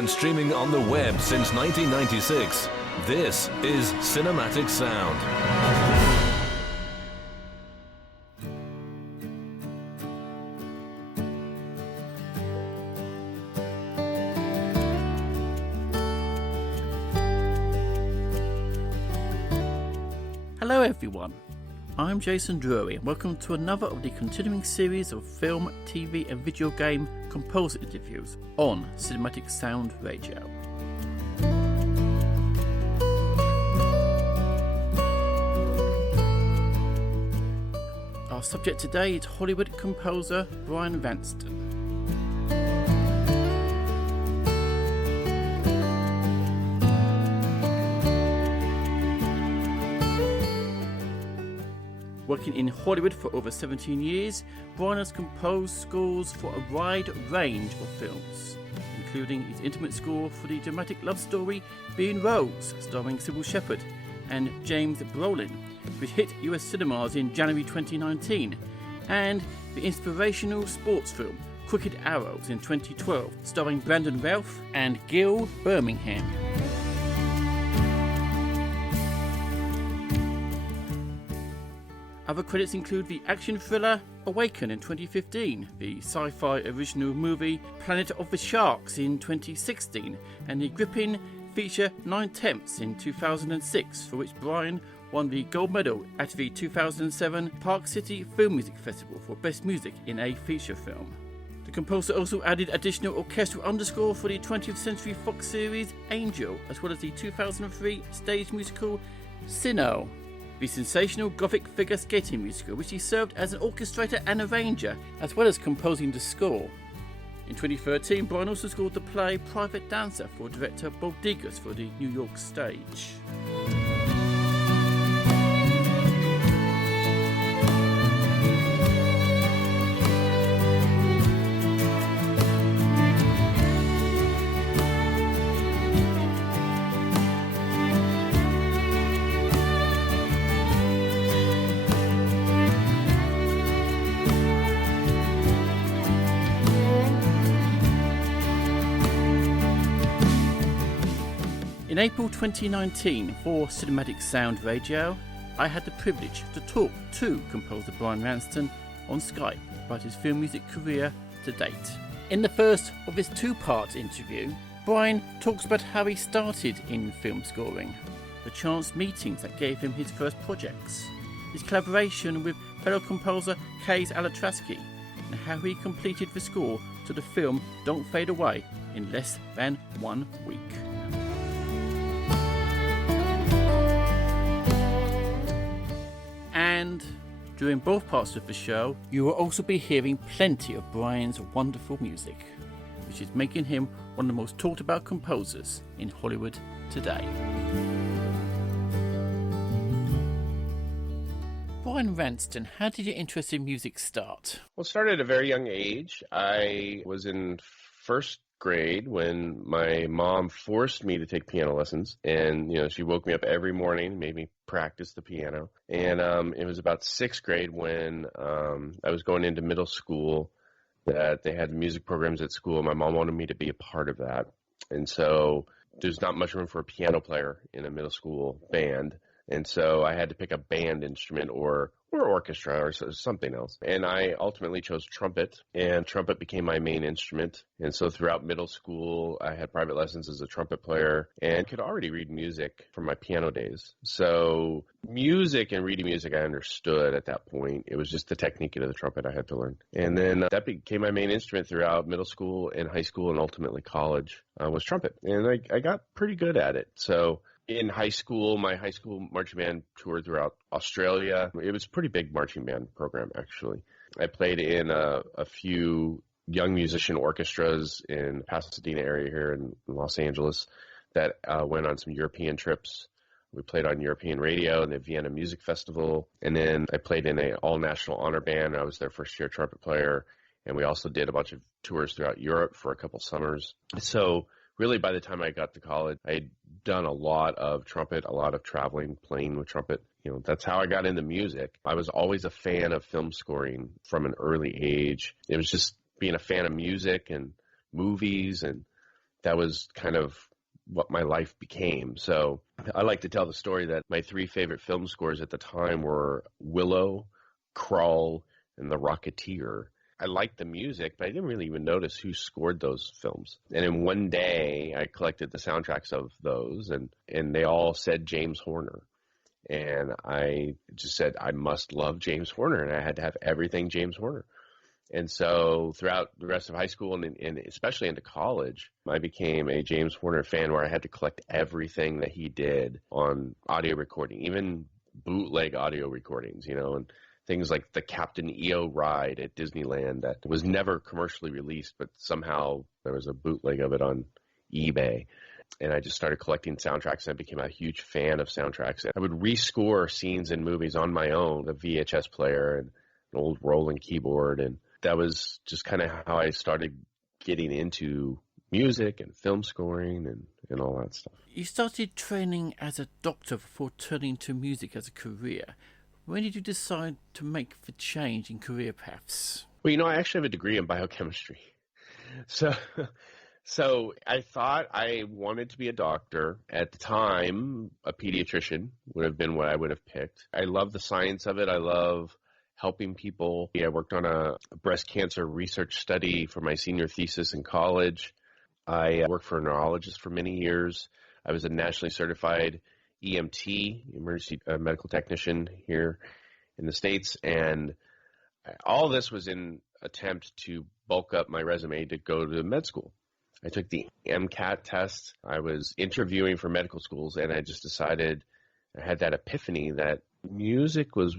and streaming on the web since 1996, this is Cinematic Sound. Hello everyone, I'm Jason Drury and welcome to another of the continuing series of film, TV and video game composer interviews on Cinematic Sound Radio. Our subject today is Hollywood composer Brian Ralston. Working in Hollywood for over 17 years, Brian has composed scores for a wide range of films, including his intimate score for the dramatic love story Being Rose, starring Cybill and James Brolin, which hit US cinemas in January 2019, and the inspirational sports film Crooked Arrows in 2012, starring Brian Ralston and Gil Birmingham. Other credits include the action thriller AWAKEN in 2015, the SyFy original movie Planet of the Sharks in 2016, and the gripping feature 9/10 in 2006, for which Brian won the gold medal at the 2007 Park City Film Music Festival for Best Music in a Feature Film. The composer also added additional orchestral underscore for the 20th Century Fox series Angel, as well as the 2003 stage musical Sino, the sensational gothic figure skating musical, which he served as an orchestrator and arranger, as well as composing the score. In 2013, Brian also scored the play Private Dancer for director Bob Digas for the New York stage. In April 2019, for Cinematic Sound Radio, I had the privilege to talk to composer Brian Ralston on Skype about his film music career to date. In the first of this two-part interview, Brian talks about how he started in film scoring, the chance meetings that gave him his first projects, his collaboration with fellow composer Kays Alatraski, and how he completed the score to the film Don't Fade Away in less than 1 week. And during both parts of the show, you will also be hearing plenty of Brian's wonderful music, which is making him one of the most talked about composers in Hollywood today. Brian Ralston, how did your interest in music start? Well, it started at a very young age. I was in first grade when my mom forced me to take piano lessons, and she woke me up every morning, made me practice the piano. And it was about sixth grade when I was going into middle school that they had music programs at school. My mom wanted me to be a part of that, and so there's not much room for a piano player in a middle school band. And so I had to pick a band instrument or orchestra or something else. And I ultimately chose trumpet, and trumpet became my main instrument. And so throughout middle school, I had private lessons as a trumpet player and could already read music from my piano days. So music and reading music I understood at that point. It was just the technique of the trumpet I had to learn. And then that became my main instrument throughout middle school and high school and ultimately college was trumpet. And I got pretty good at it. So in high school, my high school marching band toured throughout Australia. It was a pretty big marching band program, actually. I played in a few young musician orchestras in the Pasadena area here in Los Angeles that went on some European trips. We played on European radio and the Vienna Music Festival. And then I played in an all-national honor band. I was their first-year trumpet player. And we also did a bunch of tours throughout Europe for a couple summers. So really, by the time I got to college, I had done a lot of trumpet, a lot of traveling, playing with trumpet. That's how I got into music. I was always a fan of film scoring from an early age. It was just being a fan of music and movies and that was kind of what my life became. So I like to tell the story that my 3 favorite film scores at the time were Willow, Crawl, and The Rocketeer. I liked the music, but I didn't really even notice who scored those films. And in one day, I collected the soundtracks of those, and they all said James Horner. And I just said, I must love James Horner, and I had to have everything James Horner. And so throughout the rest of high school and especially into college, I became a James Horner fan where I had to collect everything that he did on audio recording, even bootleg audio recordings, and things like the Captain EO ride at Disneyland that was never commercially released, but somehow there was a bootleg of it on eBay. And I just started collecting soundtracks, and I became a huge fan of soundtracks. I would rescore scenes in movies on my own, a VHS player and an old Roland keyboard. And that was just kind of how I started getting into music and film scoring and all that stuff. You started training as a doctor before turning to music as a career. When did you decide to make the change in career paths? Well, I actually have a degree in biochemistry. So I thought I wanted to be a doctor. At the time, a pediatrician would have been what I would have picked. I love the science of it. I love helping people. I worked on a breast cancer research study for my senior thesis in college. I worked for a neurologist for many years. I was a nationally certified EMT, emergency medical technician here in the States. And all this was in attempt to bulk up my resume to go to med school. I took the MCAT test. I was interviewing for medical schools, and I just decided, I had that epiphany that music was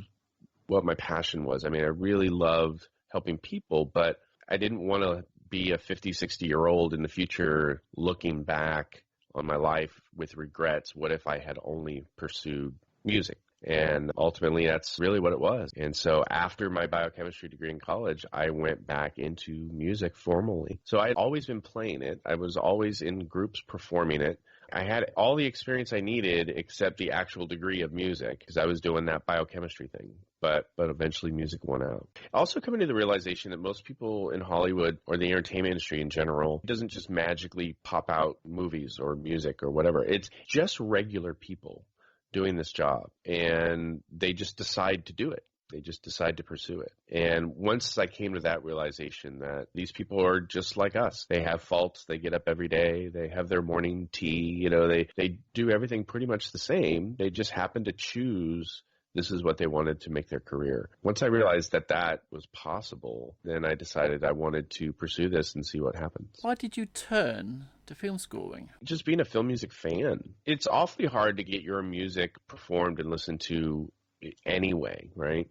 what my passion was. I mean, I really loved helping people, but I didn't want to be a 50, 60-year-old in the future looking back on my life with regrets. What if I had only pursued music? And ultimately, that's really what it was. And so after my biochemistry degree in college, I went back into music formally. So I had always been playing it. I was always in groups performing it. I had all the experience I needed except the actual degree of music because I was doing that biochemistry thing. But eventually music won out. Also coming to the realization that most people in Hollywood or the entertainment industry in general doesn't just magically pop out movies or music or whatever. It's just regular people doing this job, and they just decide to do it. They just decide to pursue it. And once I came to that realization that these people are just like us, they have faults, they get up every day, they have their morning tea, they do everything pretty much the same. They just happen to choose this is what they wanted to make their career. Once I realized that that was possible, then I decided I wanted to pursue this and see what happens. Why did you turn to film scoring? Just being a film music fan. It's awfully hard to get your music performed and listened to anyway, right?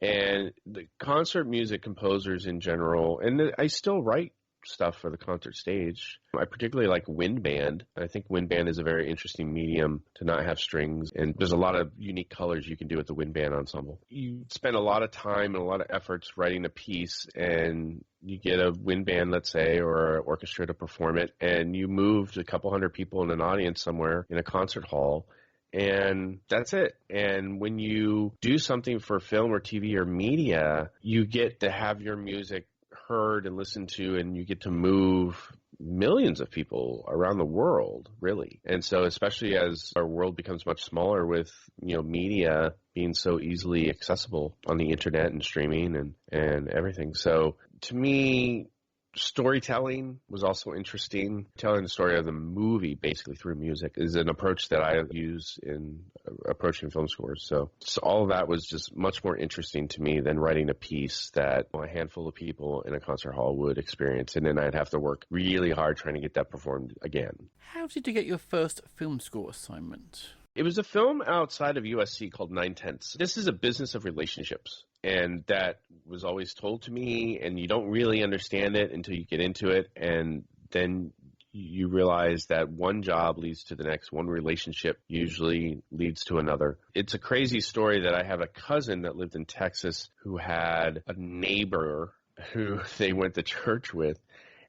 And the concert music composers in general, and I still write stuff for the concert stage. I particularly like wind band. I think wind band is a very interesting medium to not have strings, and there's a lot of unique colors you can do with the wind band ensemble. You spend a lot of time and a lot of efforts writing a piece, and you get a wind band, let's say, or an orchestra to perform it, and you move a couple hundred people in an audience somewhere in a concert hall, and that's it. And when you do something for film or TV or media, you get to have your music heard and listened to, and you get to move millions of people around the world, really. And so especially as our world becomes much smaller with, media being so easily accessible on the internet and streaming and everything. So to me, storytelling was also interesting. Telling the story of the movie basically through music is an approach that I use in approaching film scores. So all of that was just much more interesting to me than writing a piece that a handful of people in a concert hall would experience. And then I'd have to work really hard trying to get that performed again. How did you get your first film score assignment? It was a film outside of USC called 9/10. This is a business of relationships. And that was always told to me, and you don't really understand it until you get into it. And then you realize that one job leads to the next. One relationship usually leads to another. It's a crazy story that I have a cousin that lived in Texas who had a neighbor who they went to church with.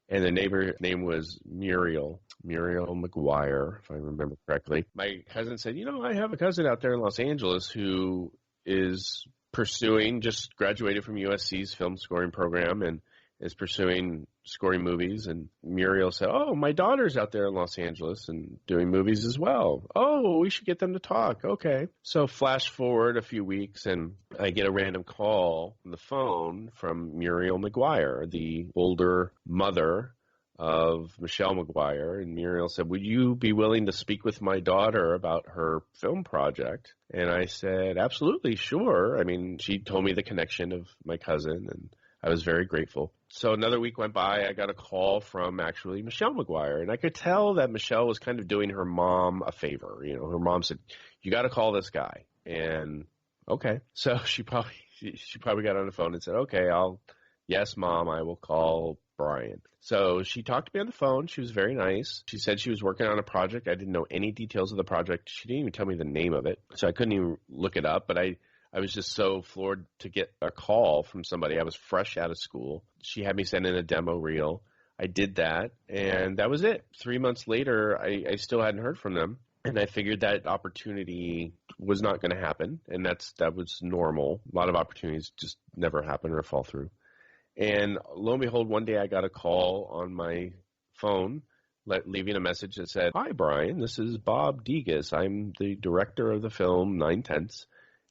And the neighbor's name was Muriel McGuire, if I remember correctly. My cousin said, I have a cousin out there in Los Angeles who is pursuing, just graduated from USC's film scoring program, and is pursuing scoring movies, and Muriel said, "Oh, my daughter's out there in Los Angeles and doing movies as well. Oh, we should get them to talk." Okay. So flash forward a few weeks, and I get a random call on the phone from Muriel McGuire, the older mother of Michelle McGuire, and Muriel said, "Would you be willing to speak with my daughter about her film project?" And I said, "Absolutely, sure." I mean, she told me the connection of my cousin, and I was very grateful. So another week went by. I got a call from actually Michelle McGuire, and I could tell that Michelle was kind of doing her mom a favor. You know, her mom said, "You got to call this guy." And okay, so she probably got on the phone and said, "Okay, yes, Mom, I will call Brian." So she talked to me on the phone. She was very nice. She said she was working on a project. I didn't know any details of the project. She didn't even tell me the name of it, so I couldn't even look it up. But I was just so floored to get a call from somebody. I was fresh out of school. She had me send in a demo reel. I did that, and that was it. 3 months later, I still hadn't heard from them, and I figured that opportunity was not going to happen, and that was normal. A lot of opportunities just never happen or fall through. And lo and behold, one day I got a call on my phone leaving a message that said, "Hi, Brian. This is Bob Degas. I'm the director of the film 9/10,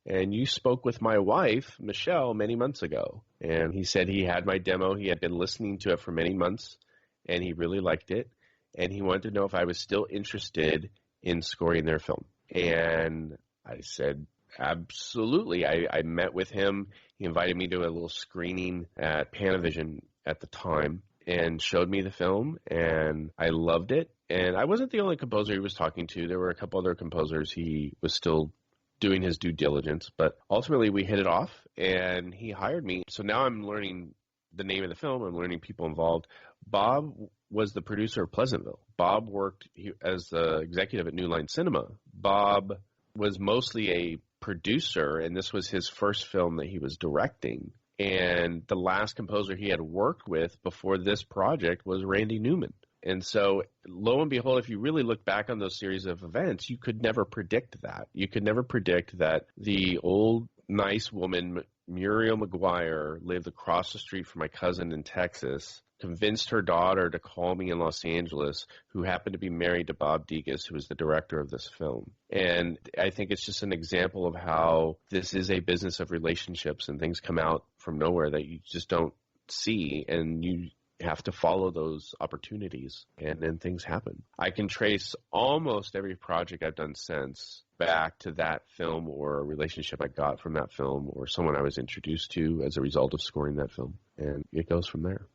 and you spoke with my wife, Michelle, many months ago." And he said he had my demo. He had been listening to it for many months, and he really liked it. And he wanted to know if I was still interested in scoring their film. And I said, absolutely. I met with him. He invited me to a little screening at Panavision at the time and showed me the film, and I loved it. And I wasn't the only composer he was talking to. There were a couple other composers he was still doing his due diligence, but ultimately we hit it off, and he hired me. So now I'm learning the name of the film. I'm learning people involved. Bob was the producer of Pleasantville. Bob worked as the executive at New Line Cinema. Bob was mostly a producer, and this was his first film that he was directing. And the last composer he had worked with before this project was Randy Newman. And so, lo and behold, if you really look back on those series of events, you could never predict that. You could never predict that the old, nice woman, Muriel McGuire, lived across the street from my cousin in Texas, convinced her daughter to call me in Los Angeles, who happened to be married to Bob Degas, who was the director of this film. And I think it's just an example of how this is a business of relationships, and things come out from nowhere that you just don't see, and you have to follow those opportunities, and then things happen. I can trace almost every project I've done since back to that film, or a relationship I got from that film, or someone I was introduced to as a result of scoring that film, and it goes from there.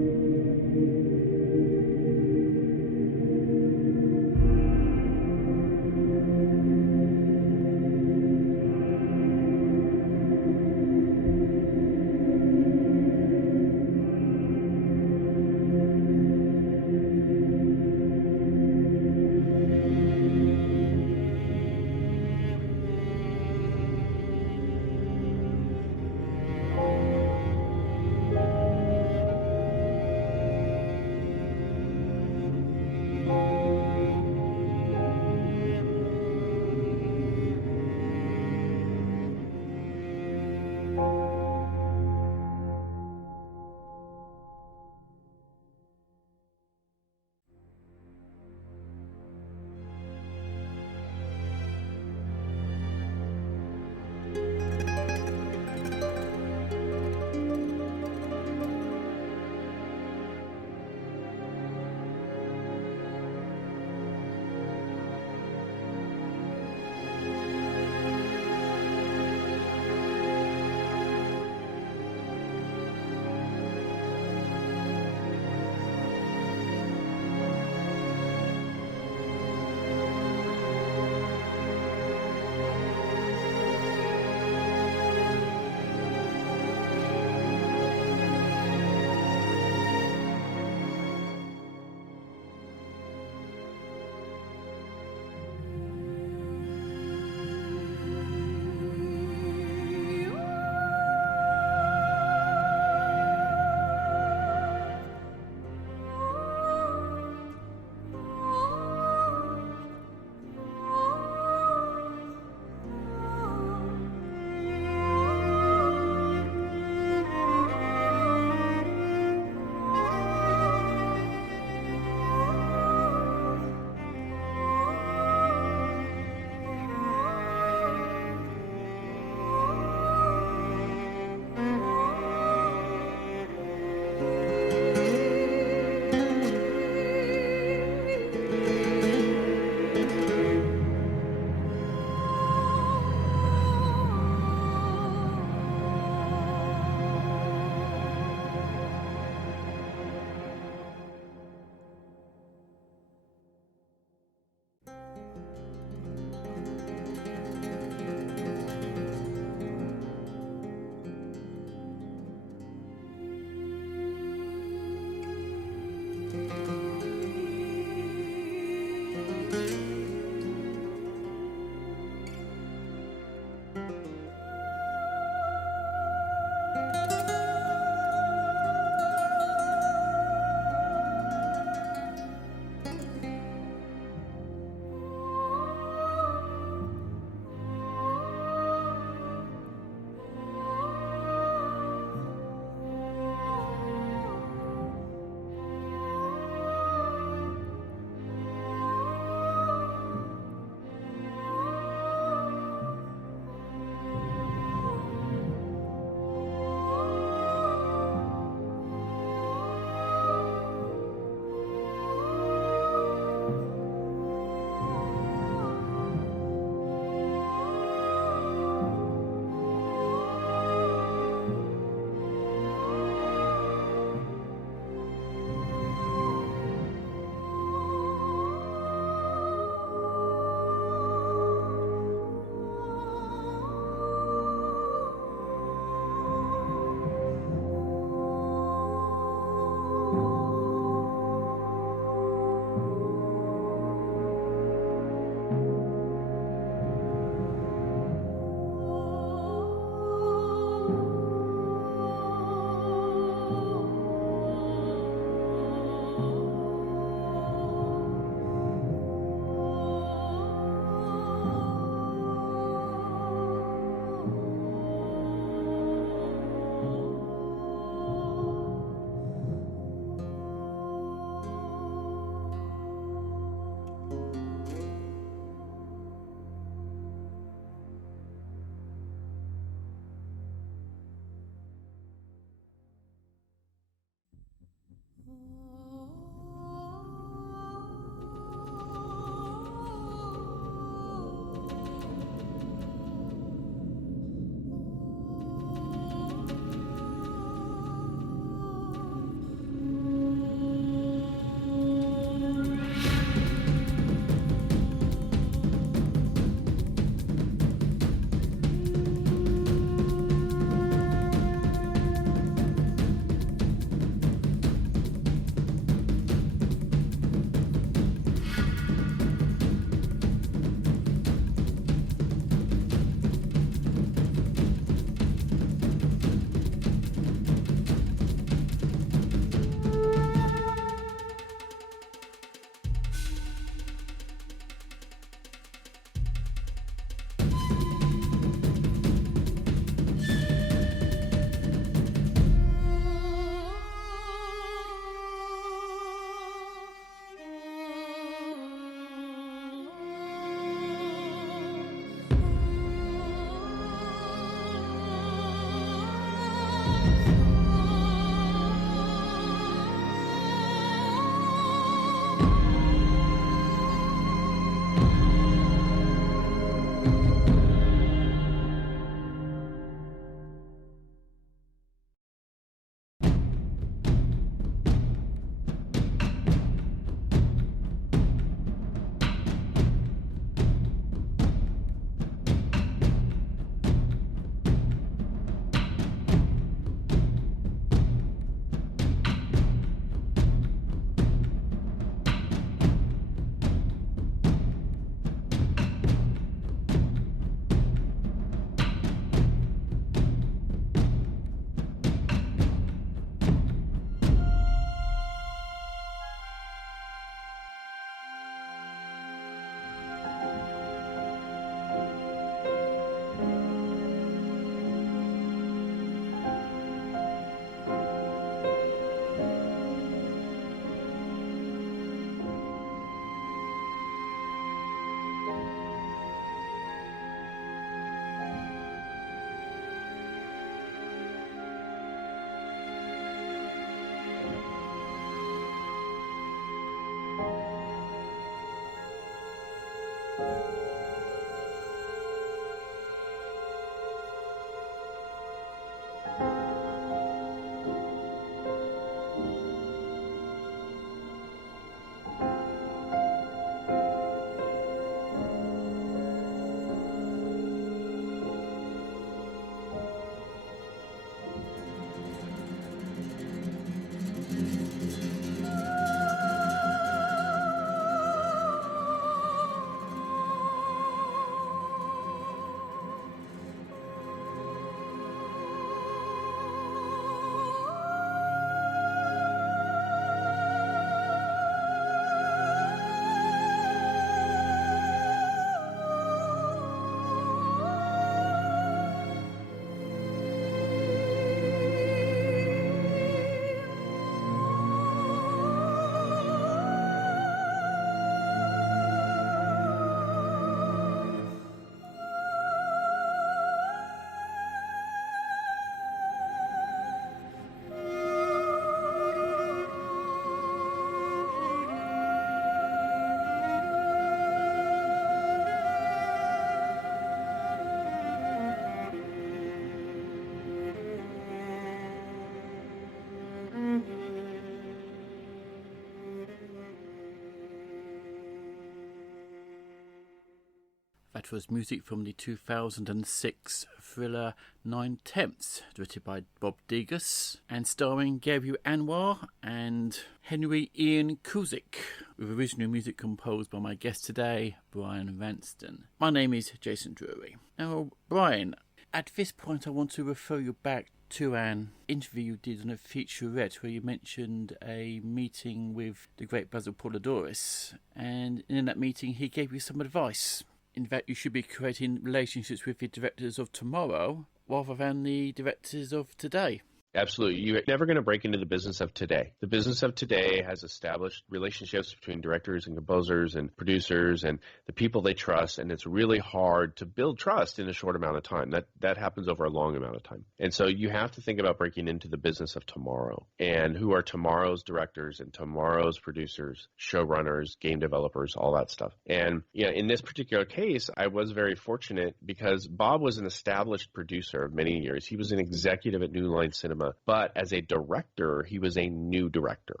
That was music from the 2006 thriller 9/10, directed by Bob Degas and starring Gary Anwar and Henry Ian Cusick, with original music composed by my guest today, Brian Ralston. My name is Jason Drury. Now, Brian, at this point I want to refer you back to an interview you did on a featurette where you mentioned a meeting with the great Basil Polidoris, and in that meeting he gave you some advice. In fact, you should be creating relationships with the directors of tomorrow rather than the directors of today. Absolutely. You're never going to break into the business of today. The business of today has established relationships between directors and composers and producers and the people they trust, and it's really hard to build trust in a short amount of time. That happens over a long amount of time. And so you have to think about breaking into the business of tomorrow and who are tomorrow's directors and tomorrow's producers, showrunners, game developers, all that stuff. And in this particular case, I was very fortunate because Bob was an established producer of many years. He was an executive at New Line Cinema. But as a director, he was a new director.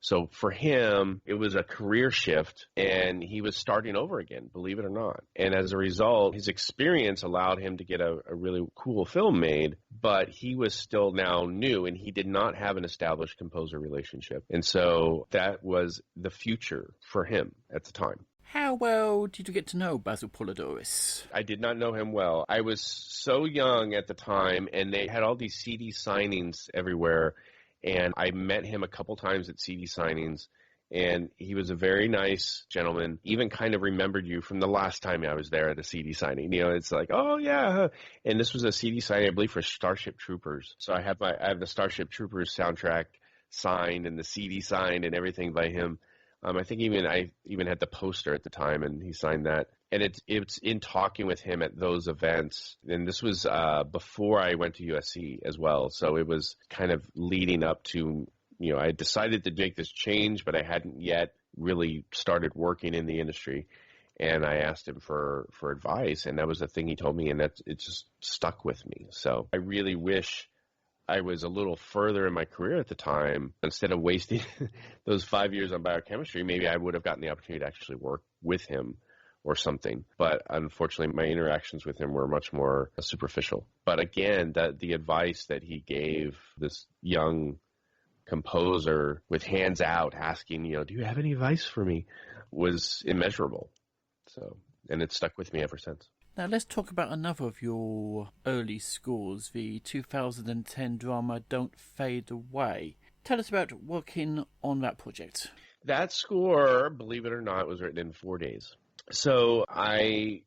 So for him, it was a career shift, and he was starting over again, believe it or not. And as a result, his experience allowed him to get a really cool film made, but he was still now new, and he did not have an established composer relationship. And so that was the future for him at the time. How well did you get to know Basil Polidoris? I did not know him well. I was so young at the time, and they had all these CD signings everywhere, and I met him a couple times at CD signings, and he was a very nice gentleman, even kind of remembered you from the last time I was there at a CD signing. It's like, oh, yeah. And this was a CD signing, I believe, for Starship Troopers. So I have the Starship Troopers soundtrack signed and the CD signed and everything by him. I think I even had the poster at the time, and he signed that. And it's in talking with him at those events. And this was before I went to USC as well. So it was kind of leading up to, I decided to make this change, but I hadn't yet really started working in the industry. And I asked him for advice, and that was the thing he told me, and it just stuck with me. So I really wish I was a little further in my career at the time. Instead of wasting those 5 years on biochemistry, maybe I would have gotten the opportunity to actually work with him or something. But unfortunately, my interactions with him were much more superficial. But again, the advice that he gave this young composer with hands out asking, do you have any advice for me, was immeasurable. And it stuck with me ever since. Now let's talk about another of your early scores, the 2010 drama Don't Fade Away. Tell us about working on that project. That score, believe it or not, was written in 4 days. So again,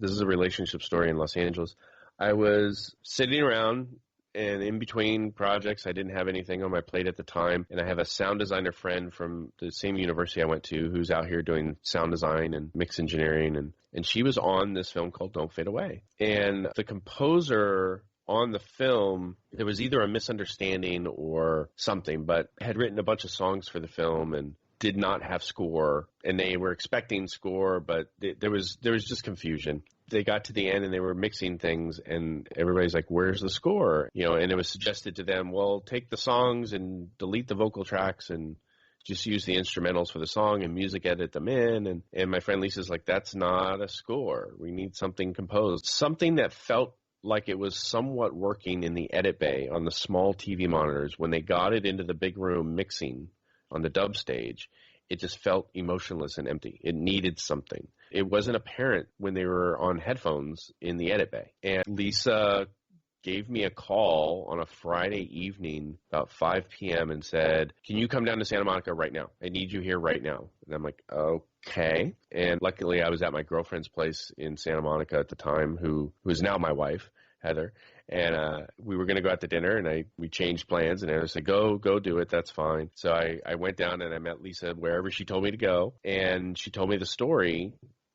this is a relationship story in Los Angeles. I was sitting around, and in between projects, I didn't have anything on my plate at the time. And I have a sound designer friend from the same university I went to who's out here doing sound design and mix engineering. And she was on this film called Don't Fade Away. And the composer on the film, there was either a misunderstanding or something, but had written a bunch of songs for the film and did not have score. And they were expecting score, but there was just confusion. They got to the end and they were mixing things, and everybody's like, where's the score? And it was suggested to them, well, take the songs and delete the vocal tracks and just use the instrumentals for the song and music edit them in. And my friend Lisa's like, that's not a score. We need something composed. Something that felt like it was somewhat working in the edit bay on the small TV monitors. When they got it into the big room mixing on the dub stage, it just felt emotionless and empty. It needed something. It wasn't apparent when they were on headphones in the edit bay. And Lisa gave me a call on a Friday evening about 5 p.m. and said, can you come down to Santa Monica right now? I need you here right now. And I'm like, okay. And luckily I was at my girlfriend's place in Santa Monica at the time, who is now my wife, Heather. And we were going to go out to dinner, and we changed plans, and I said, go do it. That's fine. So I went down and I met Lisa wherever she told me to go. And she told me the story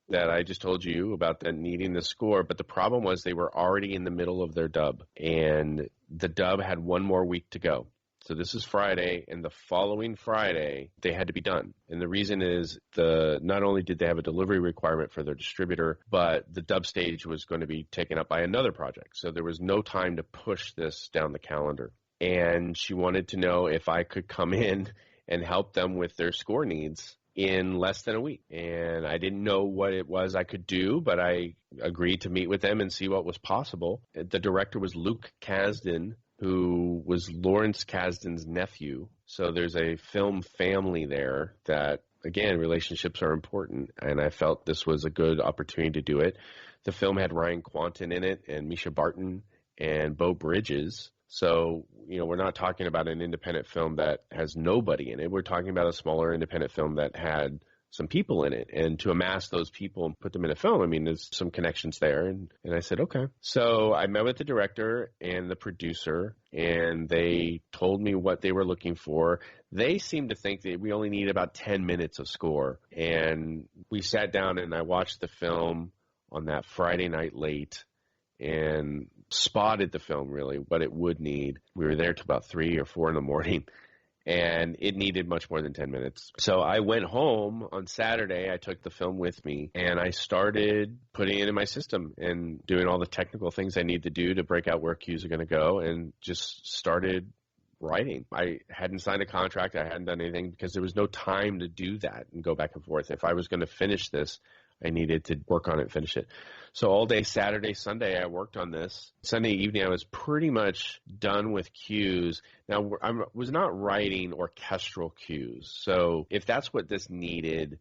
that I just told you about them needing the score. But the problem was they were already in the middle of their dub, and the dub had one more week to go. So this is Friday, and the following Friday, they had to be done. And the reason is not only did they have a delivery requirement for their distributor, but the dub stage was going to be taken up by another project. So there was no time to push this down the calendar. And she wanted to know if I could come in and help them with their score needs in less than a week. And I didn't know what it was I could do, but I agreed to meet with them and see what was possible. The director was Luke Kasdan, who was Lawrence Kasdan's nephew. So there's a film family there that, again, relationships are important, and I felt this was a good opportunity to do it. The film had Ryan Quanten in it and Misha Barton and Beau Bridges. So, we're not talking about an independent film that has nobody in it. We're talking about a smaller independent film that had some people in it. And to amass those people and put them in a film, there's some connections there. And I said, okay. So I met with the director and the producer, and they told me what they were looking for. They seemed to think that we only need about 10 minutes of score. And we sat down and I watched the film on that Friday night late and spotted the film, really, what it would need. We were there till about 3 or 4 in the morning, and it needed much more than 10 minutes. So I went home on Saturday. I took the film with me, and I started putting it in my system and doing all the technical things I need to do to break out where cues are going to go, and just started writing. I hadn't signed a contract. I hadn't done anything because there was no time to do that and go back and forth. If I was going to finish this, I needed to work on it and finish it. So all day Saturday, Sunday, I worked on this. Sunday evening, I was pretty much done with cues. Now, I was not writing orchestral cues. So if that's what this needed,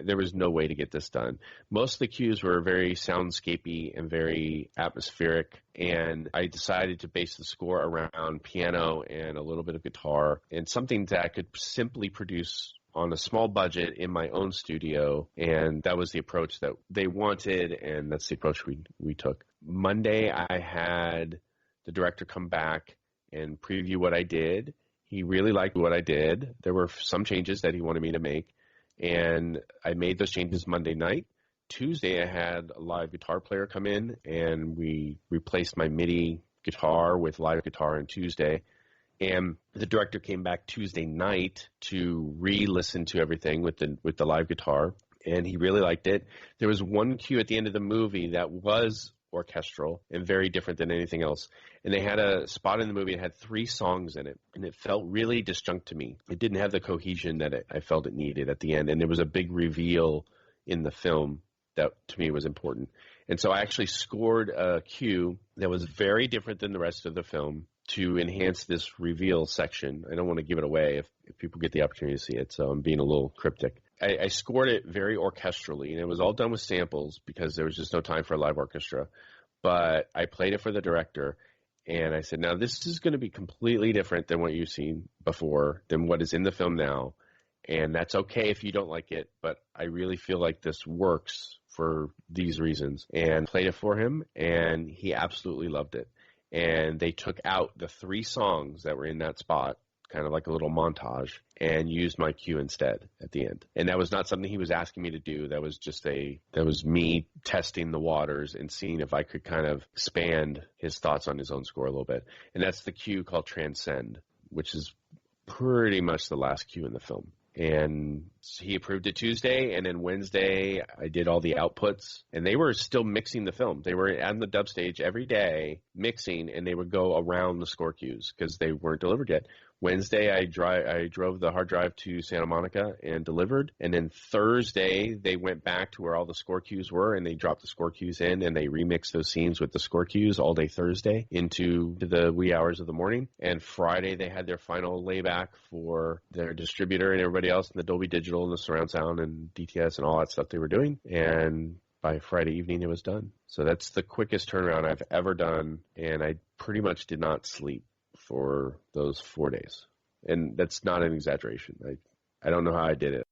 there was no way to get this done. Most of the cues were very soundscapey and very atmospheric, and I decided to base the score around piano and a little bit of guitar and something that I could simply produce on a small budget in my own studio, and that was the approach that they wanted, and that's the approach we took. Monday, I had the director come back and preview what I did. He really liked what I did. There were some changes that he wanted me to make, and I made those changes Monday night. Tuesday, I had a live guitar player come in, and we replaced my MIDI guitar with live guitar on Tuesday. And the director came back Tuesday night to re-listen to everything with the live guitar, and he really liked it. There was one cue at the end of the movie that was orchestral and very different than anything else. And they had a spot in the movie that had 3 songs in it, and it felt really disjunct to me. It didn't have the cohesion that I felt it needed at the end, and there was a big reveal in the film that to me was important. And so I actually scored a cue that was very different than the rest of the film to enhance this reveal section. I don't want to give it away if people get the opportunity to see it, so I'm being a little cryptic. I scored it very orchestrally, and it was all done with samples because there was just no time for a live orchestra. But I played it for the director, and I said, now this is going to be completely different than what you've seen before, than what is in the film now, and that's okay if you don't like it, but I really feel like this works for these reasons. And played it for him, and he absolutely loved it. And they took out the 3 songs that were in that spot, kind of like a little montage, and used my cue instead at the end. And that was not something he was asking me to do. That was me testing the waters and seeing if I could kind of expand his thoughts on his own score a little bit. And that's the cue called Transcend, which is pretty much the last cue in the film. And he approved it Tuesday, and then Wednesday I did all the outputs, and they were still mixing the film. They were on the dub stage every day mixing, and they would go around the score cues because they weren't delivered yet. Wednesday I drove the hard drive to Santa Monica and delivered, and then Thursday they went back to where all the score cues were, and they dropped the score cues in, and they remixed those scenes with the score cues all day Thursday into the wee hours of the morning. And Friday they had their final layback for their distributor and everybody else in the Dolby Digital and the surround sound and DTS and all that stuff they were doing. And by Friday evening it was done. So that's the quickest turnaround I've ever done, and I pretty much did not sleep for those 4 days. And that's not an exaggeration. I don't know how I did it.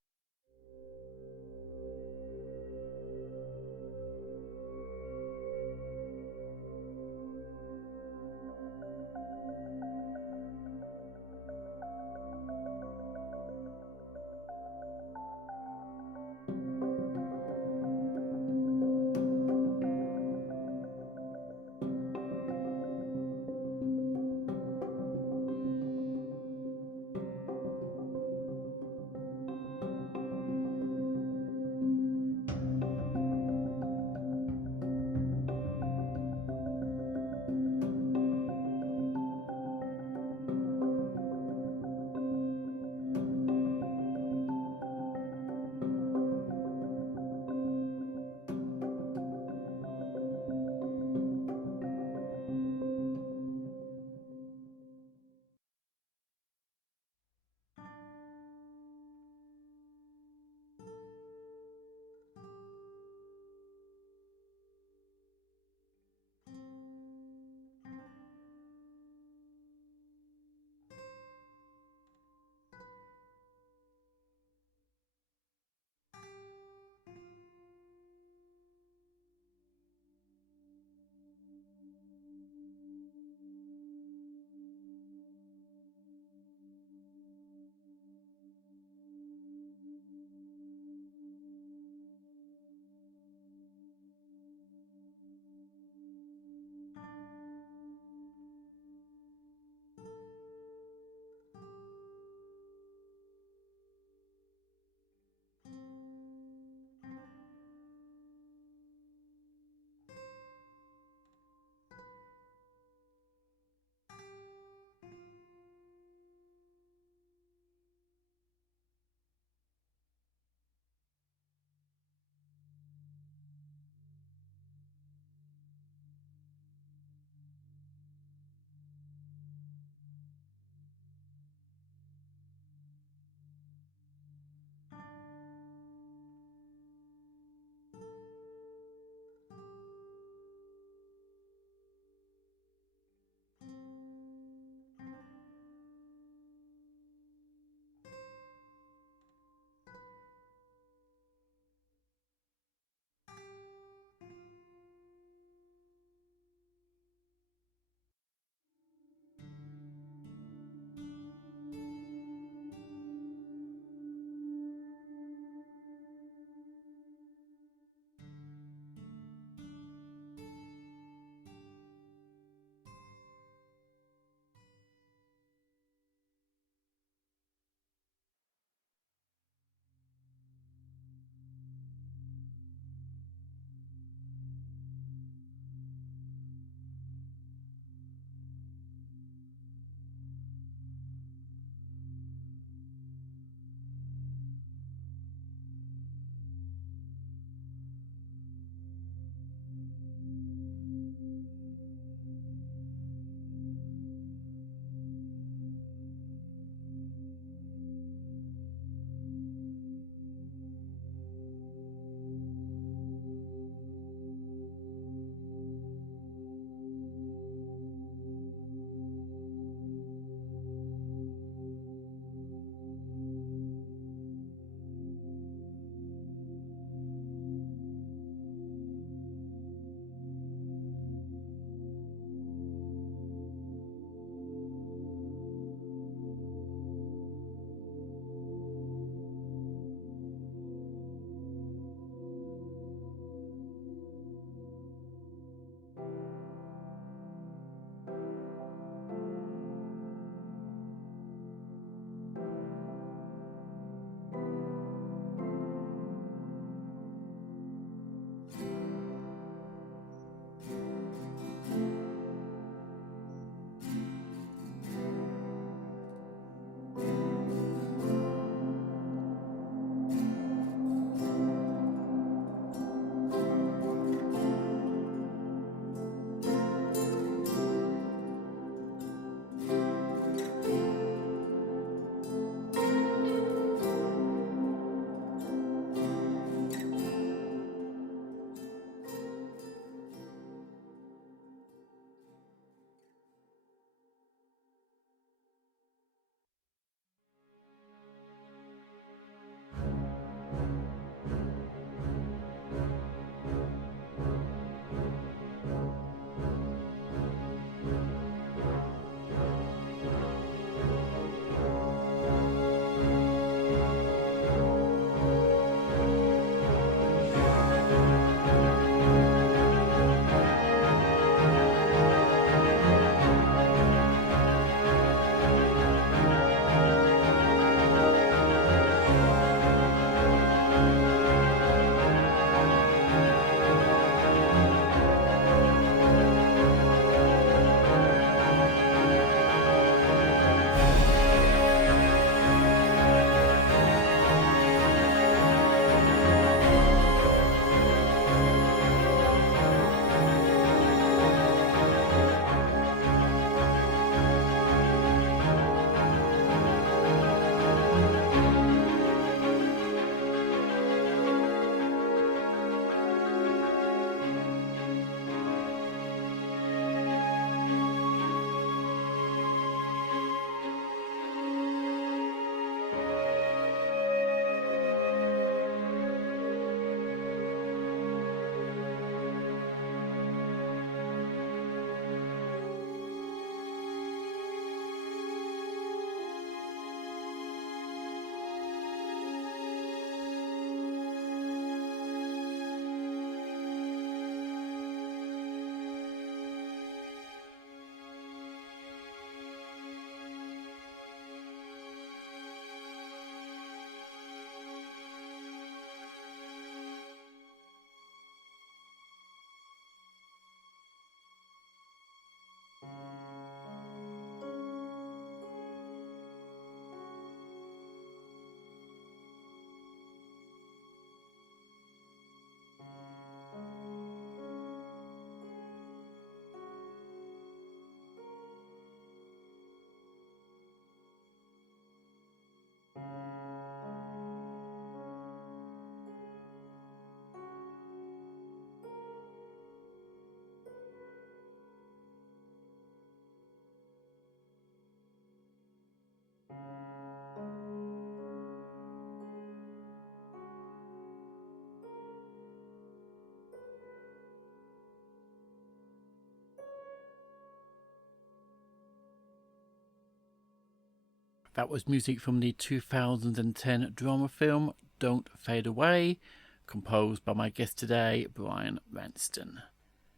That was music from the 2010 drama film Don't Fade Away, composed by my guest today, Brian Ralston.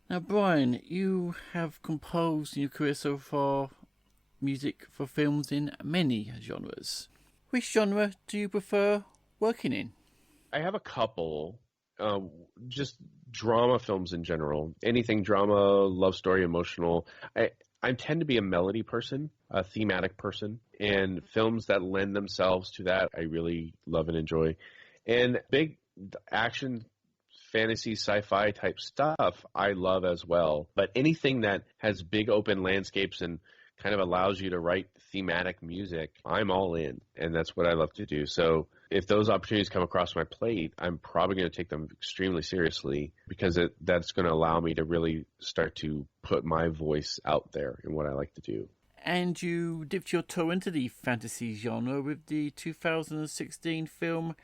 Now, Brian, you have composed in your career so far music for films in many genres. Which genre do you prefer working in? I have a couple, just drama films in general. Anything drama, love story, emotional. I tend to be a melody person, a thematic person, and films that lend themselves to that I really love and enjoy. And big action, fantasy, sci-fi type stuff I love as well. But anything that has big open landscapes and kind of allows you to write thematic music, I'm all in, and that's what I love to do. So if those opportunities come across my plate, I'm probably going to take them extremely seriously because that's going to allow me to really start to put my voice out there in what I like to do. And you dipped your toe into the fantasy genre with the 2016 film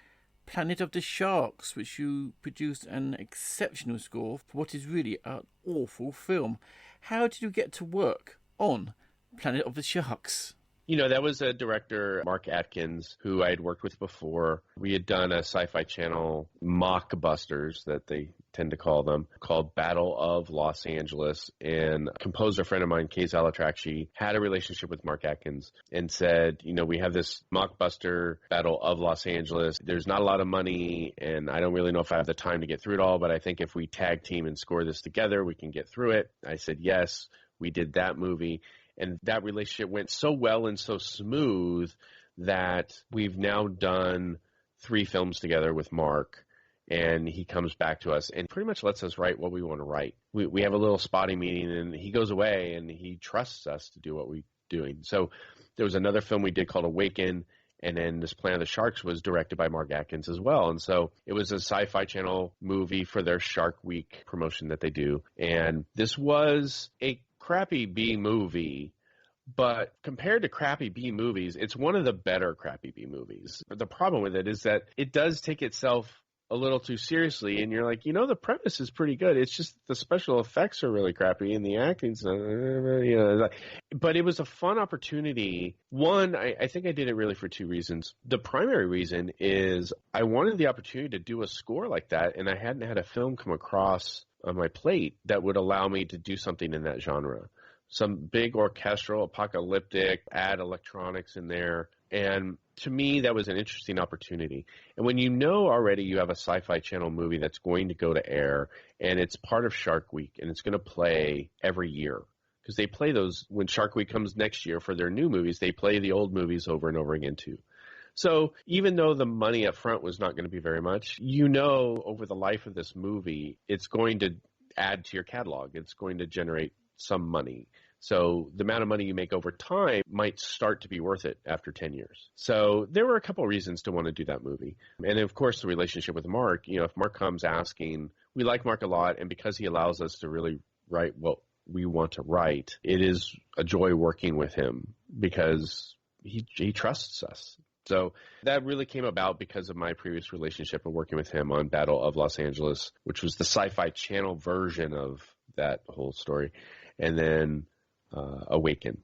Planet of the Sharks, which you produced an exceptional score for what is really an awful film. How did you get to work on Planet of the Sharks? You know, that was a director, Mark Atkins, who I had worked with before. We had done a Sci-Fi Channel mockbusters, that they tend to call them, called Battle of Los Angeles. And a composer friend of mine, Kay Zalatrakshy, had a relationship with Mark Atkins and said, you know, we have this mockbuster, Battle of Los Angeles. There's not a lot of money, and I don't really know if I have the time to get through it all, but I think if we tag team and score this together, we can get through it. I said, yes. We did that movie. And that relationship went so well and so smooth that we've now done 3 films together with Mark, and he comes back to us and pretty much lets us write what we want to write. We have a little spotting meeting, and he goes away, and he trusts us to do what we're doing. So there was another film we did called AWAKEN, and then this Planet of the Sharks was directed by Mark Atkins as well. And so it was a Sci-Fi Channel movie for their Shark Week promotion that they do. And this was a crappy B movie, but compared to crappy B movies, it's one of the better crappy B movies. But the problem with it is that it does take itself a little too seriously, and you're like, you know, the premise is pretty good. It's just the special effects are really crappy, and the acting's, you know. But it was a fun opportunity. One, I think I did it really for 2 reasons. The primary reason is I wanted the opportunity to do a score like that, and I hadn't had a film come across on my plate that would allow me to do something in that genre. Some big orchestral, apocalyptic, add electronics in there. And to me, that was an interesting opportunity. And when you know already you have a Sci-Fi Channel movie that's going to go to air, and it's part of Shark Week, and it's going to play every year, because they play those when Shark Week comes next year for their new movies, they play the old movies over and over again too. So even though the money up front was not going to be very much, you know, over the life of this movie, it's going to add to your catalog. It's going to generate some money. So the amount of money you make over time might start to be worth it after 10 years. So there were a couple of reasons to want to do that movie. And of course, the relationship with Mark, you know, if Mark comes asking, we like Mark a lot, and because he allows us to really write what we want to write, it is a joy working with him because he trusts us. So that really came about because of my previous relationship and working with him on Battle of Los Angeles, which was the Sci-Fi Channel version of that whole story. And then AWAKEN.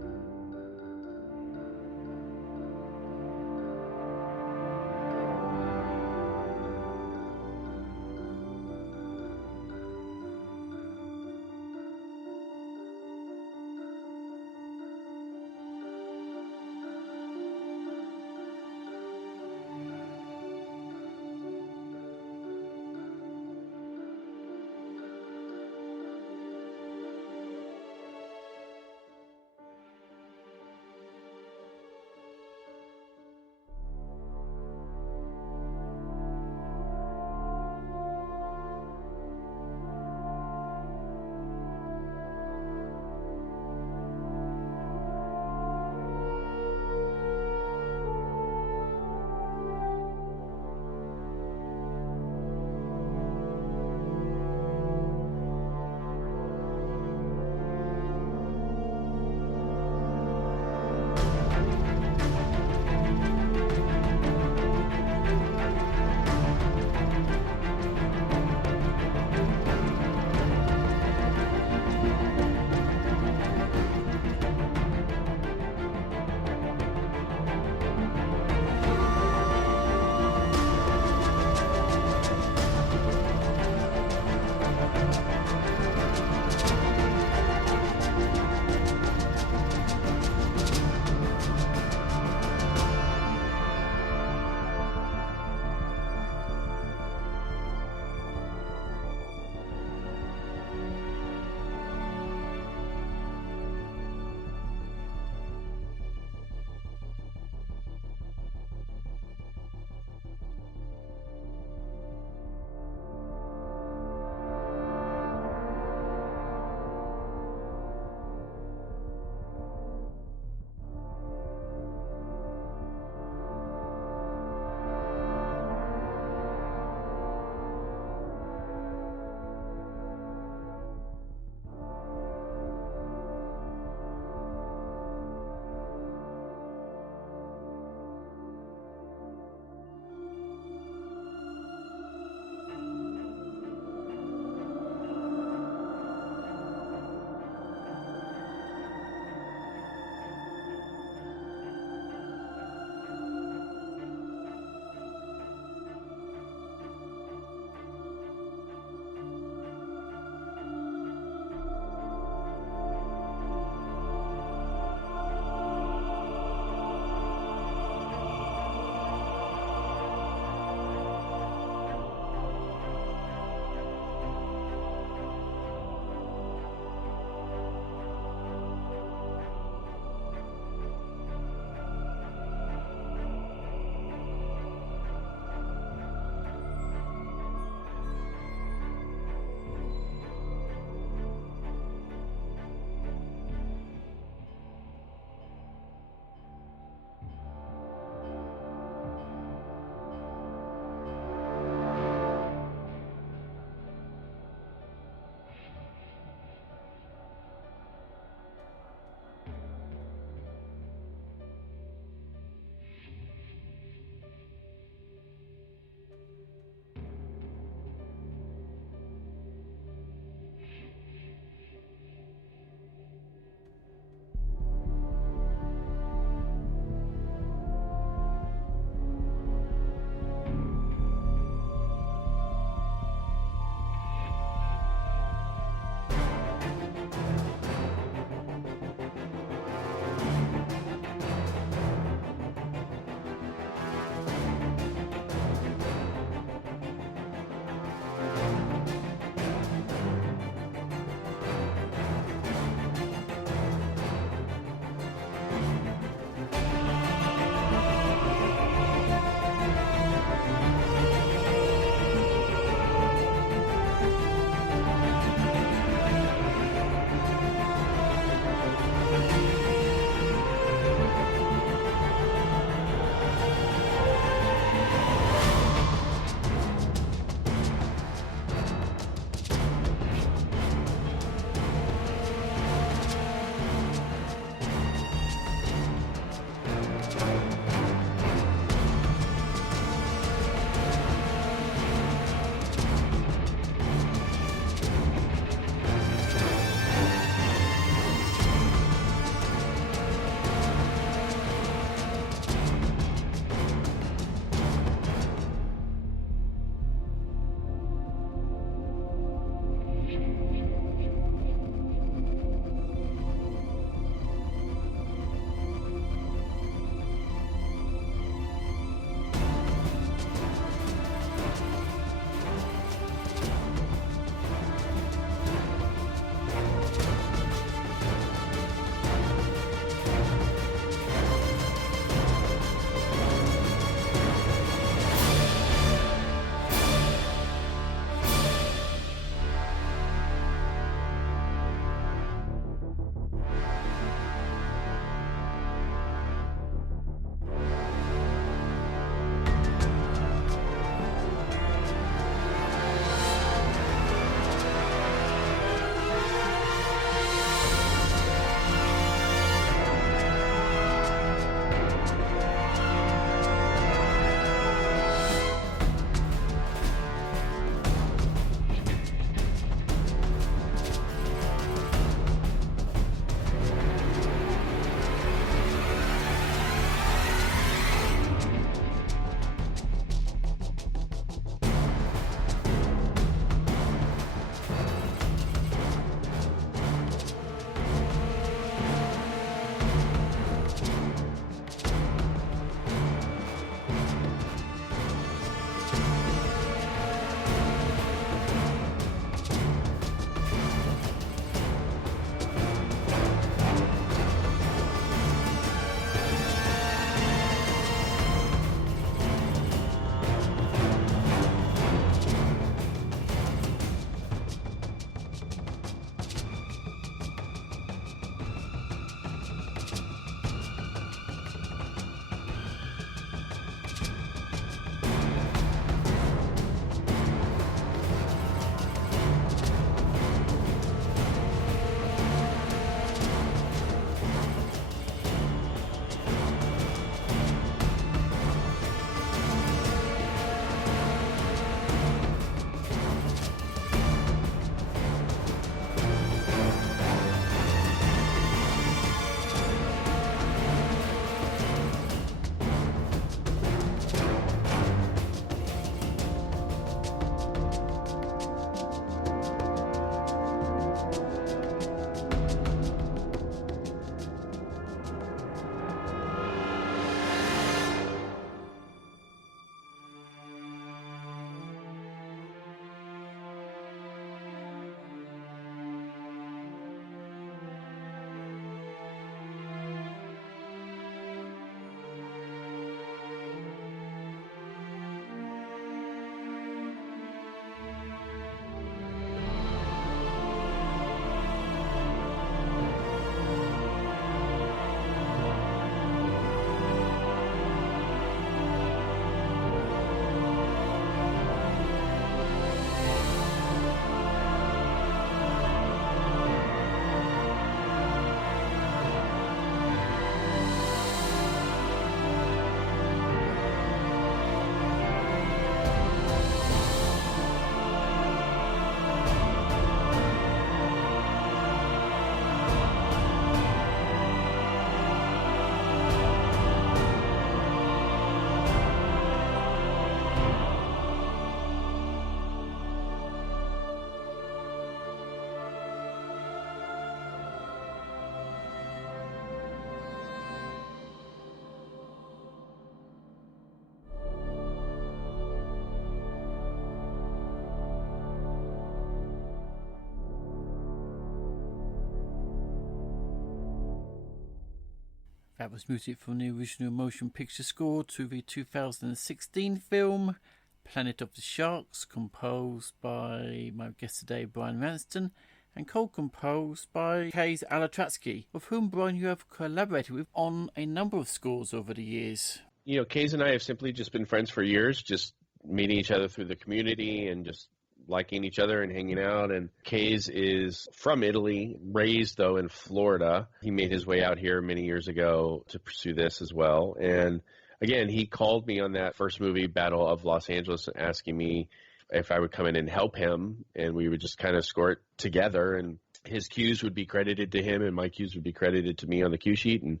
That was music from the original motion picture score to the 2016 film Planet of the Sharks, composed by my guest today, Brian Ralston, and co-composed by Kays Alatratsky, with whom, Brian, you have collaborated with on a number of scores over the years. You know, Kays and I have simply just been friends for years, just meeting each other through the community and just liking each other and hanging out. And Kays is from Italy, raised, though, in Florida. He made his way out here many years ago to pursue this as well. And again, he called me on that first movie, Battle of Los Angeles, asking me if I would come in and help him, and we would just kind of score it together. And his cues would be credited to him, and my cues would be credited to me on the cue sheet. And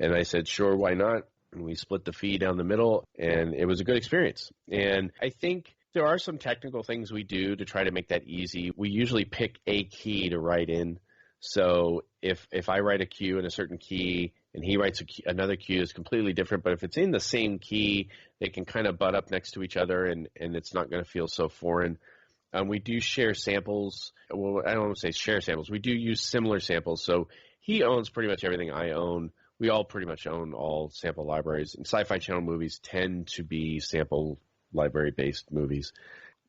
I said, sure, why not? And we split the fee down the middle, and it was a good experience. And I think there are some technical things we do to try to make that easy. We usually pick a key to write in. So if I write a cue in a certain key and he writes another cue that's completely different, but if it's in the same key, they can kind of butt up next to each other, and it's not going to feel so foreign. We do share samples. Well, I don't want to say share samples. We do use similar samples. So he owns pretty much everything I own. We all pretty much own all sample libraries. And Sci-Fi Channel movies tend to be sample library-based movies.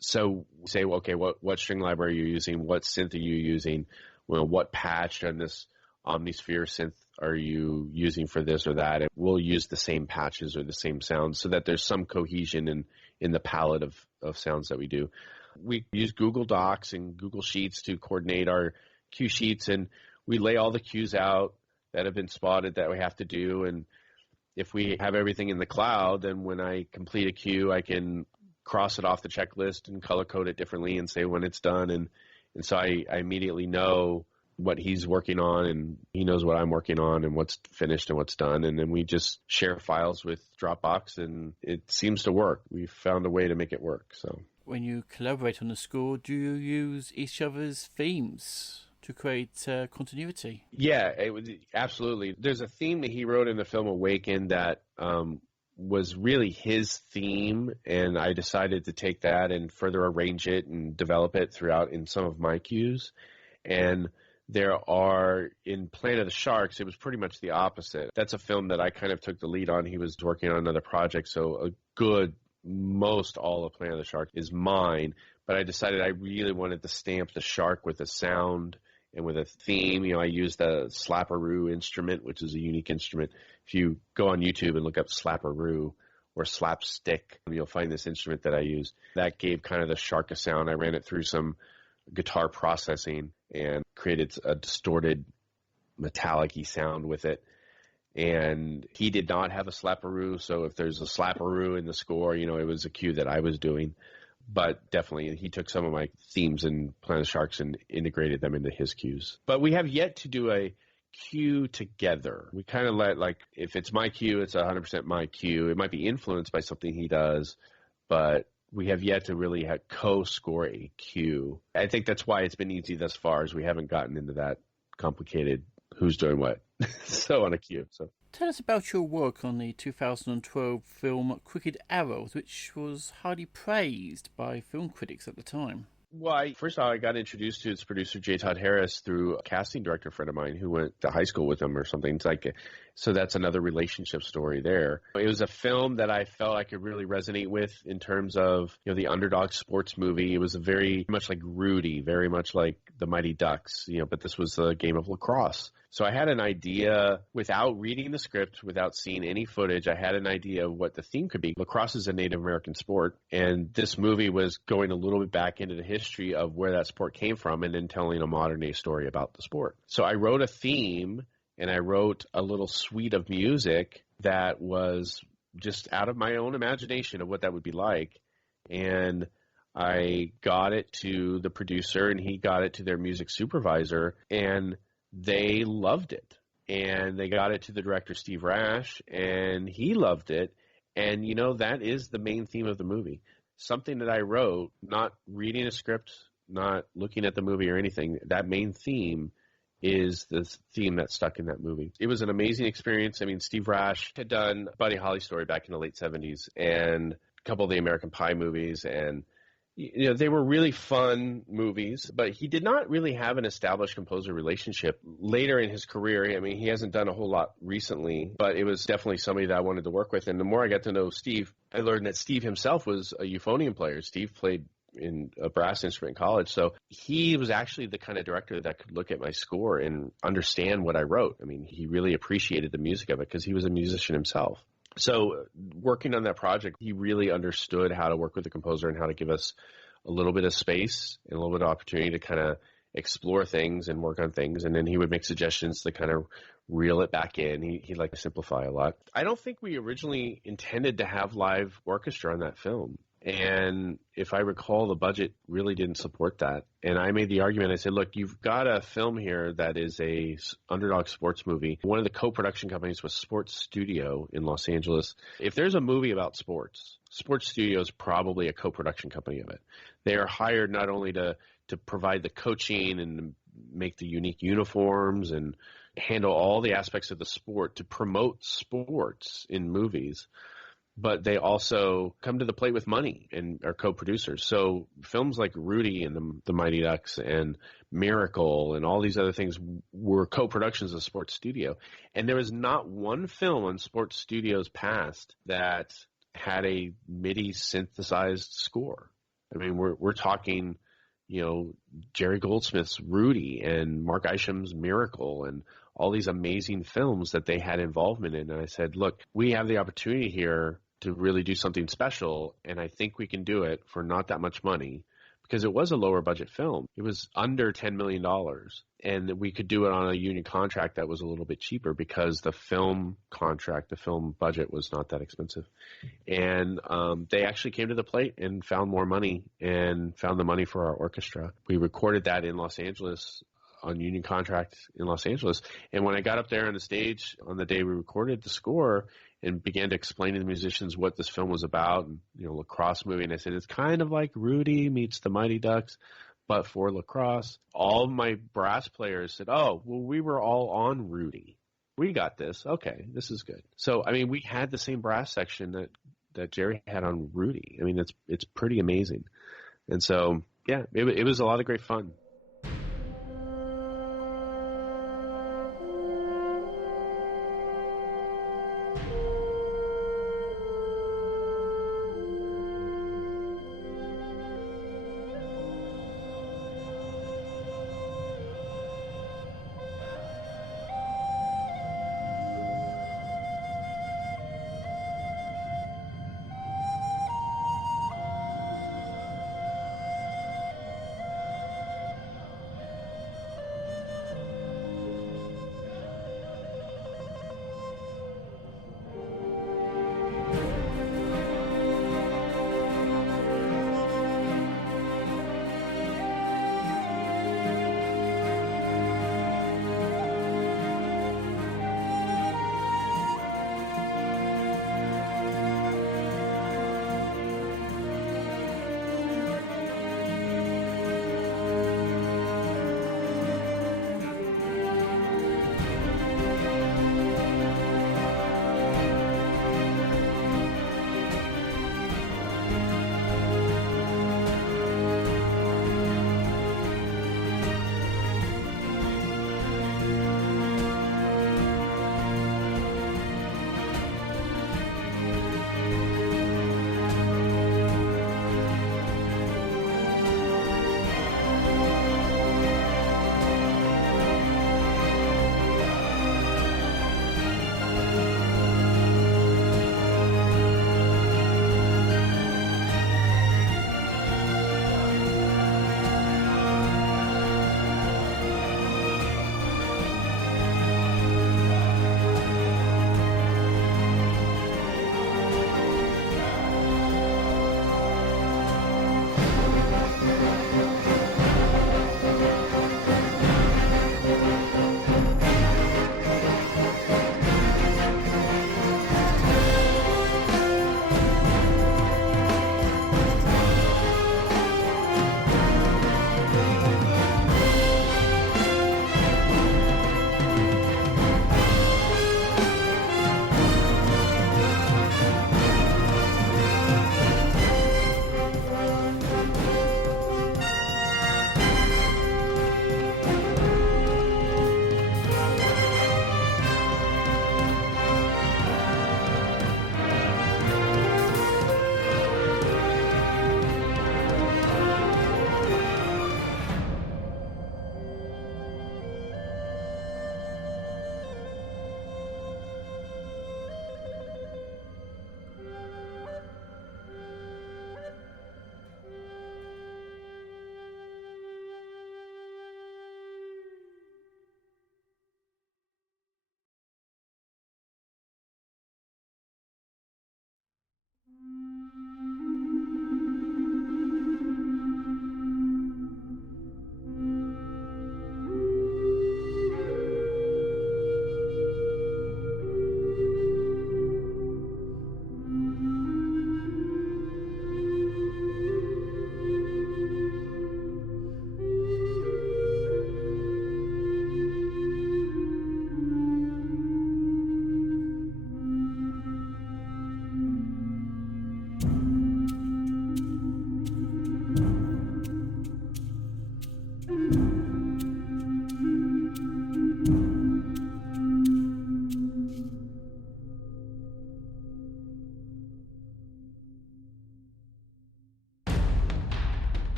So we say, okay, what string library are you using? What synth are you using? Well, what patch on this Omnisphere synth are you using for this or that? And we'll use the same patches or the same sounds so that there's some cohesion in the palette of sounds that we do. We use Google Docs and Google Sheets to coordinate our cue sheets, and we lay all the cues out that have been spotted that we have to do. And if we have everything in the cloud, then when I complete a cue, I can cross it off the checklist and color code it differently and say when it's done. And so I immediately know what he's working on, and he knows what I'm working on and what's finished and what's done. And then we just share files with Dropbox, and it seems to work. We've found a way to make it work. So when you collaborate on the score, do you use each other's themes to create continuity? Yeah, absolutely. There's a theme that he wrote in the film AWAKEN that was really his theme, and I decided to take that and further arrange it and develop it throughout in some of my cues. And there are, in Planet of the Sharks, it was pretty much the opposite. That's a film that I kind of took the lead on. He was working on another project, so most all of Planet of the Shark is mine. But I decided I really wanted to stamp the shark with a sound and with a theme. You know, I used the slapperoo instrument, which is a unique instrument. If you go on YouTube and look up slapperoo or slapstick, you'll find this instrument that I used. That gave kind of the shark a sound. I ran it through some guitar processing and created a distorted metallic-y sound with it. And he did not have a slapperoo, so if there's a slapperoo in the score, you know, it was a cue that I was doing. But definitely, he took some of my themes in Planet of the Sharks and integrated them into his cues. But we have yet to do a cue together. We kind of if it's my cue, it's 100% my cue. It might be influenced by something he does, but we have yet to really co-score a cue. I think that's why it's been easy thus far, is we haven't gotten into that complicated who's doing what so on a cue. So tell us about your work on the 2012 film Crooked Arrows, which was highly praised by film critics at the time. Well, first of all, I got introduced to its producer, J. Todd Harris, through a casting director friend of mine who went to high school with him or something. It's so that's another relationship story there. It was a film that I felt I could really resonate with in terms of, you know, the underdog sports movie. It was very much like Rudy, very much like the Mighty Ducks, you know, but this was a game of lacrosse. So I had an idea, without reading the script, without seeing any footage, I had an idea of what the theme could be. Lacrosse is a Native American sport, and this movie was going a little bit back into the history of where that sport came from and then telling a modern-day story about the sport. So I wrote a theme, and I wrote a little suite of music that was just out of my own imagination of what that would be like. And I got it to the producer, and he got it to their music supervisor, and they loved it. And they got it to the director, Steve Rash, and he loved it. And, you know, that is the main theme of the movie. Something that I wrote, not reading a script, not looking at the movie or anything, that main theme is the theme that stuck in that movie. It was an amazing experience. I mean, Steve Rash had done Buddy Holly story back in the late 70s and a couple of the American Pie movies, and They were really fun movies, but he did not really have an established composer relationship later in his career. I mean, he hasn't done a whole lot recently, but it was definitely somebody that I wanted to work with. And the more I got to know Steve, I learned that Steve himself was a euphonium player. Steve played in a brass instrument in college. So he was actually the kind of director that could look at my score and understand what I wrote. I mean, he really appreciated the music of it because he was a musician himself. So working on that project, he really understood how to work with the composer and how to give us a little bit of space and a little bit of opportunity to kind of explore things and work on things. And then he would make suggestions to kind of reel it back in. He liked to simplify a lot. I don't think we originally intended to have live orchestra on that film. And if I recall, the budget really didn't support that. And I made the argument. I said, look, you've got a film here that is a underdog sports movie. One of the co-production companies was Sports Studio in Los Angeles. If there's a movie about sports, Sports Studio is probably a co-production company of it. They are hired not only to provide the coaching and make the unique uniforms and handle all the aspects of the sport to promote sports in movies, but they also come to the plate with money and are co-producers. So films like Rudy and the Mighty Ducks and Miracle and all these other things were co-productions of Sports Studio. And there was not one film on Sports Studio's past that had a MIDI synthesized score. I mean, we're talking, Jerry Goldsmith's Rudy and Mark Isham's Miracle and all these amazing films that they had involvement in. And I said, look, we have the opportunity here to really do something special, and I think we can do it for not that much money because it was a lower budget film. It was under $10 million, and we could do it on a union contract that was a little bit cheaper because the film contract, the film budget was not that expensive. And they actually came to the plate and found more money and found the money for our orchestra. We recorded that in Los Angeles on union contract in Los Angeles. And when I got up there on the stage on the day we recorded the score and began to explain to the musicians what this film was about, and, lacrosse movie, and I said, it's kind of like Rudy meets the Mighty Ducks, but for lacrosse. All of my brass players said, oh, well, we were all on Rudy. We got this. Okay, this is good. So, I mean, we had the same brass section that Jerry had on Rudy. I mean, it's pretty amazing. And so, yeah, it was a lot of great fun.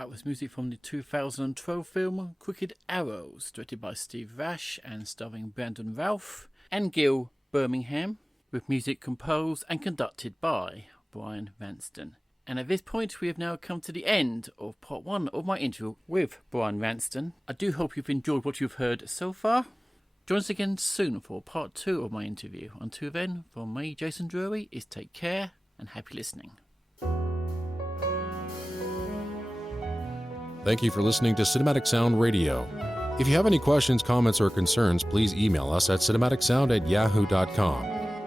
That was music from the 2012 film Crooked Arrows, directed by Steve Rash and starring Brian Ralston and Gil Birmingham, with music composed and conducted by Brian Ralston. And at this point, we have now come to the end of part 1 of my interview with Brian Ralston. I do hope you've enjoyed what you've heard so far. Join us again soon for part 2 of my interview. Until then, from me, Jason Drury, is take care and happy listening. Thank you for listening to Cinematic Sound Radio. If you have any questions, comments, or concerns, please email us at cinematicsound@yahoo.com.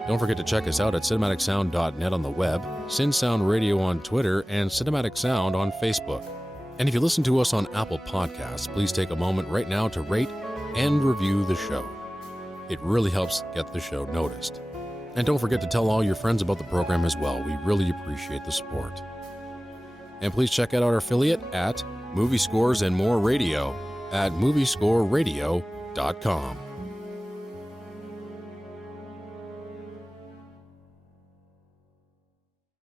Don't forget to check us out at cinematicsound.net on the web, CinSound Radio on Twitter, and Cinematic Sound on Facebook. And if you listen to us on Apple Podcasts, please take a moment right now to rate and review the show. It really helps get the show noticed. And don't forget to tell all your friends about the program as well. We really appreciate the support. And please check out our affiliate at Movie Scores and More Radio at moviescoreradio.com.